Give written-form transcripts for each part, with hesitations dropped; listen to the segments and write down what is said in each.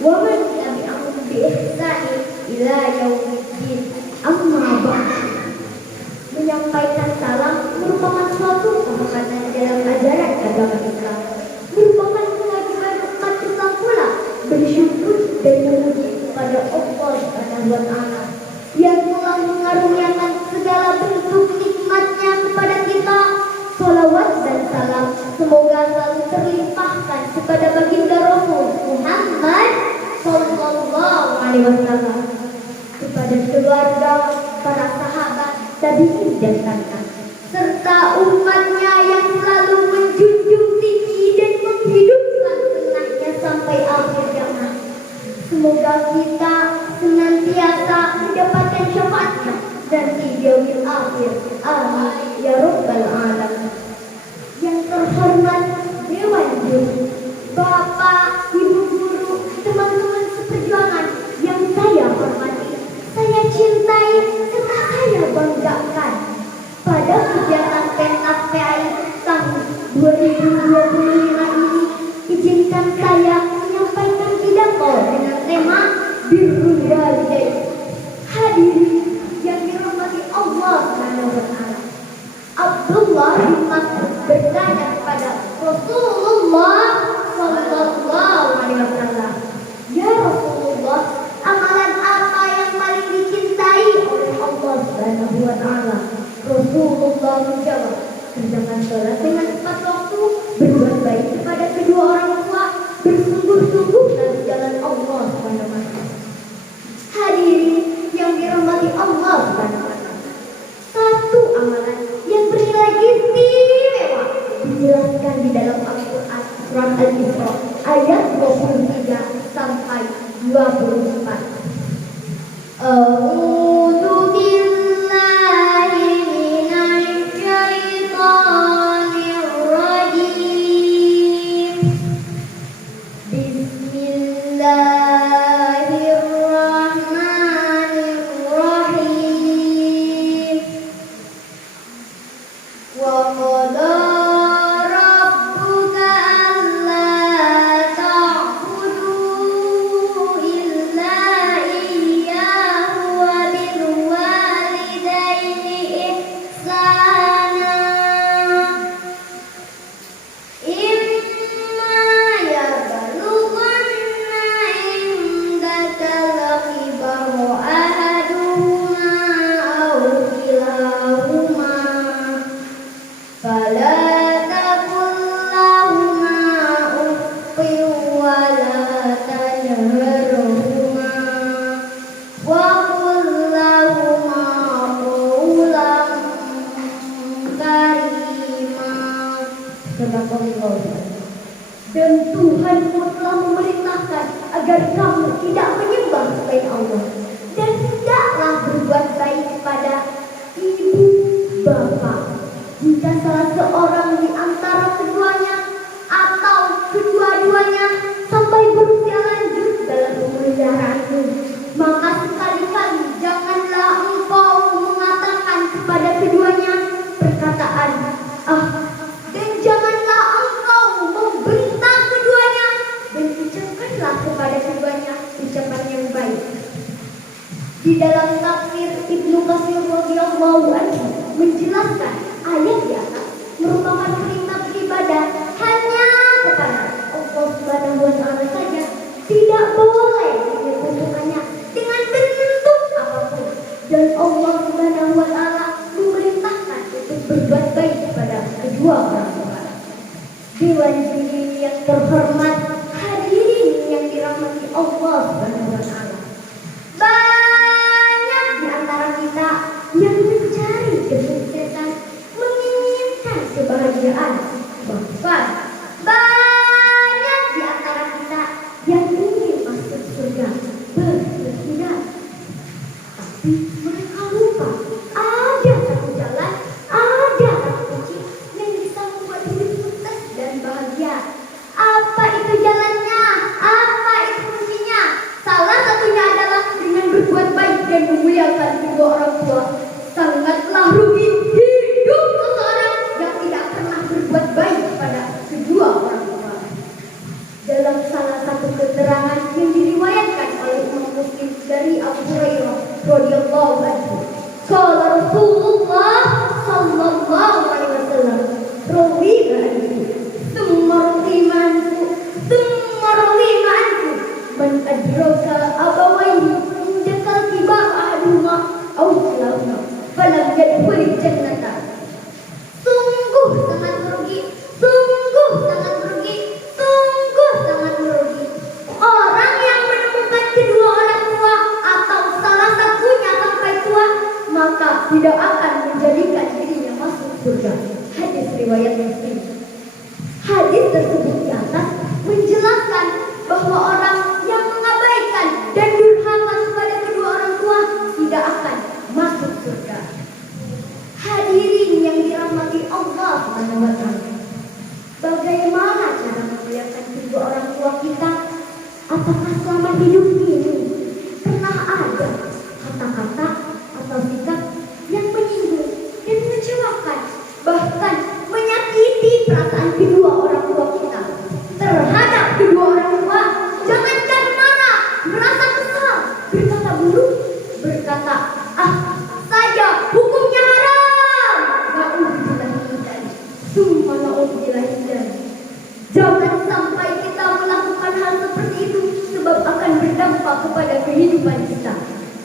wa man tabi'ahum bi ihsani ila yaumiddin. Amma ba'd. Menyampaikan salam merupakan suatu kehormatan dalam ajaran agama Islam. Merupakan kewajiban umat Islam pula bersyukur dan memuji kepada Allah Subhanahu wa Ta'ala yang telah mengaruniakan segala bentuk nikmatnya kepada kita. Salawat dan salam semoga selalu terlimpahkan kepada baginda Rasul Muhammad Sallallahu Alaihi Wasallam, kepada keluarga, para sahabat, tabi'in dan tabi'at, serta umatnya yang selalu menjunjung tinggi dan menghidupkan sunnahnya sampai akhir zaman. Semoga kita senantiasa mendapatkan syafaatnya dan di yaumil akhir. Amin ya rabbal alamin. Yang terhormat Dewan Juri, Bapak, Ibu guru, teman-teman seperjuangan yang saya hormati, saya cintai, serta saya banggakan. Pada kegiatan Pentas PAI tahun 2025 ini, izinkan saya menyampaikan pidato dengan tema Birrul Walidain. Hadirin yang dirahmati Allah Subhanahu wa Ta'ala, Abdullah bin Mas'ud bertanya kepada Rasulullah Sallallahu Alaihi Wasallam, "Ya Rasulullah, amalan apa yang paling dicintai oleh Allah Subhanahu wa Ta'ala?" Rasulullah menjawab, "Kerjakan sholat dengan tepat waktu, berbuat baik kepada kedua orang tua, bersungguh-sungguh dalam jalan Allah Subhanahu wa Ta'ala." Hadirin yang dirahmati Allah Subhanahu wa Ta'ala, satu amalan yang bernilai istimewa dijelaskan di dalam Al-Quran surat Al-Isra ayat 23 sampai 24. A'udzu billahi minasy syaithanir rajim. Bismillahirrahmanirrahim. Wa qala rabbuka alla ta'budu illa iyyahu wa bil walidaini ihsana. Imma yablughanna indakal kibara ahaduhuma aw kilahuma fala taqul lahuma uffin wa la tanharhuma wa qul lahuma qawlan karima. Dan Tuhanmu telah memerintahkan agar kamu tidak menyembah selain Allah, dan tidaklah berbuat baik kepada ibu bapak. Jika salah seorang di antara keduanya atau kedua-duanya sampai berusia lanjut dalam pemeliharaanmu, maka sekali-kali janganlah engkau mengatakan kepada keduanya perkataan "ah", dan janganlah engkau membentak keduanya, dan ucapkanlah kepada keduanya ucapan yang baik. Di dalam tafsir Ibnu Katsir radhiyallahu anhu menjelaskan ayat di atas merupakan perintah beribadah hanya kepada Allah Subhanahu wa Ta'ala saja, tidak boleh menyekutukannya dengan bentuk apapun. Dan Allah Subhanahu wa Ta'ala memerintahkan untuk berbuat baik kepada kedua orang tua. Dewan Juri yang terhormat, hadirin yang dirahmati Allah Subhanahu wa Ta'ala, banyak di antara kita yang mencari kesuksesan, menginginkan kebahagiaan, bahkan banyak di antara kita yang ingin masuk surga bersudah. Tapi mereka lupa ada satu jalan, ada satu kunci yang bisa membuat hidup sukses dan bahagia. Apa itu jalannya? Apa itu kuncinya? Salah satunya adalah dengan berbuat baik dan memuliakan kedua orang tua. Sangatlah rugi hidup seseorang yang tidak pernah berbuat baik kepada kedua orang tua. Dalam salah satu keterangan yang diriwayatkan man adraka abawaihi indakal kibar ahaduhuma aw kilahuma falam yadkhulil jannata. Sungguh sangat merugi, sungguh sangat merugi, sungguh sangat merugi orang yang menemukan kedua orang tua atau salah satunya sampai tua, maka tidak akan menjadikan dirinya masuk surga. Hadis riwayat Muslim. Hadis tersebut di atas menjelaskan bahwa orang yang mengabaikan dan durhaka kepada kedua orang tua tidak akan masuk surga. Hadirin yang dirahmati Allah Subhanahu wa taala. Bagaimana cara memuliakan kedua orang tua kita? Apakah selama hidup ini pernah ada kata-kata atau sikap yang menyinggung dan mengecewakan, bahkan menyakiti perasaan kedua orang tua kita? Terhadap kedua orang tua, jangankan marah, merasa kesal, berkata buruk, berkata saja hukumnya haram. Summa na'udzubillahi. Jangan sampai kita melakukan hal seperti itu, sebab akan berdampak kepada kehidupan kita.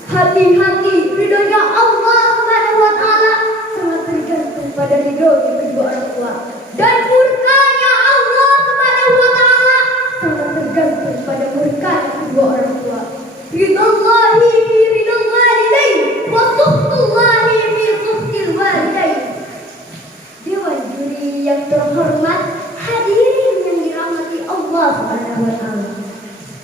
Hati-hati, ridhonya Allah Subhanahu wa taala sangat tergantung pada ridho kedua orang tua, dan murkanya Allah Subhanahu wa taala sangat tergantung pada murka kedua orang tua. Ridallahi fi ridal walidain wa sukhtullahi fi sukhtil walidain. Dewan juri yang terhormat, hadirin yang dirahmati Allah Subhanahu wa taala.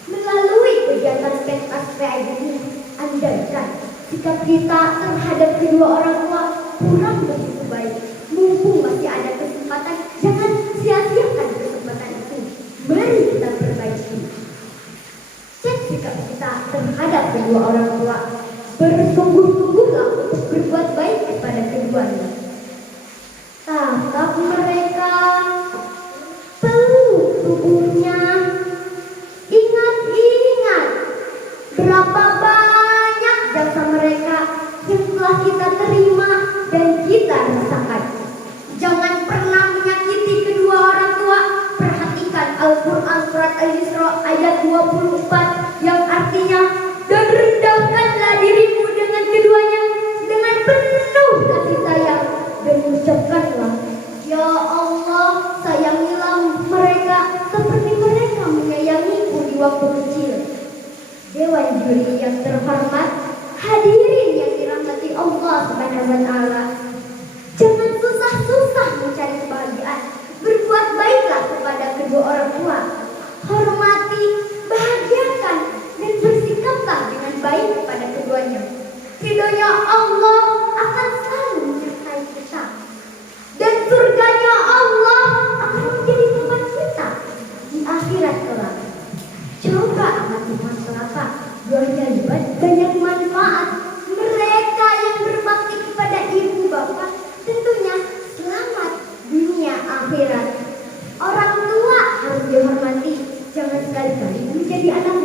Melalui kegiatan pentas PAI ini, andaikan sikap kita terhadap kedua orang tua kurang begitu baik, mumpung masih ada kesempatan, jangan sia-siakan kesempatan itu. Mari kita perbaiki. Cek sikap kita terhadap kedua orang tua. Bersungguh-sungguhlah untuk berbuat baik kepada keduanya. Tatap mereka, peluk tubuhnya. Ingat-ingat berapa banyak jasa mereka yang telah kita terima dan kita rasakan. Jangan pernah menyakiti kedua orang tua. Perhatikan Al-Quran surat Al-Isra ayat 24 yang artinya, dan rendahkanlah dirimu dengan keduanya dengan penuh kasih sayang, dan ucapkanlah, ya Allah, sayangilah mereka seperti mereka menyayangiku di waktu kecil. Dewan juri yang terhormat, hadirin yang dirahmati Allah Subhanahu wa taala. Jangan susah-susah mencari kebahagiaan. Berbuat baiklah kepada kedua orang tua. Hormati, bahagiakan, dan bersikaplah dengan baik kepada keduanya. Ridhonya Allah akan selalu menyertai kita, dan surganya Allah akan menjadi tempat kita di akhirat kelak. Coba amati masyarakat, buahnya lebat, banyak manfaat. Mereka yang berbakti kepada ibu bapak tentunya selamat dunia akhirat. Orang tua harus dihormati, jangan sekali-kali menjadi anak